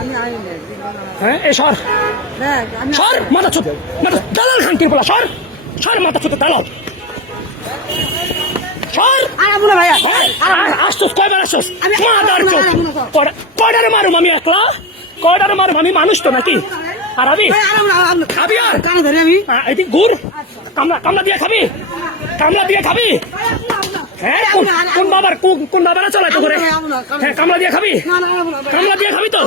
আমি হ্যাঁ এ সর। সর মাথা ছুট দালাল খানকির বলা সর। সর মাথা ছুটে দালাল। সর। আরামু না ভাইয়া হ্যাঁ, আসছস কয়বার আসছস? মাদার মারুম আমি একলা? কয়টারে মারুম আমি মানুষ তো নাকি? আর আমি? খাবি আর? কানে ধরে আমি? আ, এদিক ঘুর। কামলা কামলা দিয়ে খাবি। কামলা দিয়ে খাবি। হ্যাঁ কোন বাবার কোন- বাবারা চলে তো করে? হ্যাঁ কামলা দিয়ে খাবি? কামলা দিয়ে খাবি তো?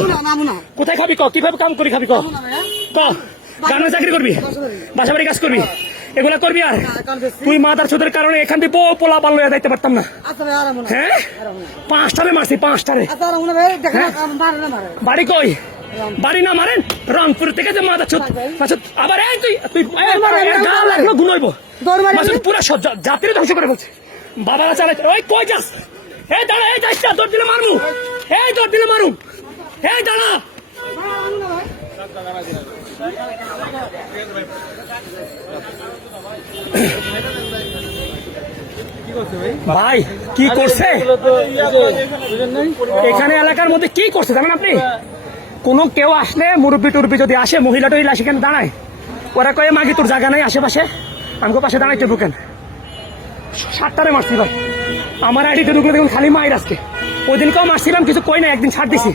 কোথায় খাবি ক? কীভাবে কাম করি খাবি ক? ক? চাকরি করবি? বাসা বাড়ি কাজ করবি? এগুলা করবি আর? তুই মাদার সুদের কারণে এখান থেকে বউ পোলা পাল্লো যাইতে পারতাম না। আচ্ছা হ্যাঁ? পাঁচটারে মারছি পাঁচটারে। আচ্ছা মারে বাড়ি কই? বাড়ি না মারেন? রংপুর থেকে যে ছুট মাথা আবার এই তুই তুই এই, এই, গা লাগল গুনইব দৌড় মারি মাথা পুরো জাতির ধ্বংস করে বলছে বাবারা ওই কই যাস? দাঁড়া, এই দৌড় দিলে মারমু দৌড় দিলে মারু দাঁড়া। ভাই, কি করছে? এখানে এলাকার মধ্যে কি করছে জানেন আপনি? কোন কেউ আসলে মুরব্বী টুরব্বি যদি আসে, মহিলা টহিলা সেখানে দাঁড়ায়। ওরা কয়ে, মাগি, তোর জায়গা নাই আশেপাশে। আমাকে পাশে দাঁড়াইতে ঢুকেন সাতটারে মারছি ভাই। আমার আইডিতে ঢুকলে দেখুন খালি মায়ের আজকে। ওই দিনকেও মারছিলাম, কিছু কই না একদিন ছাড় দিছি।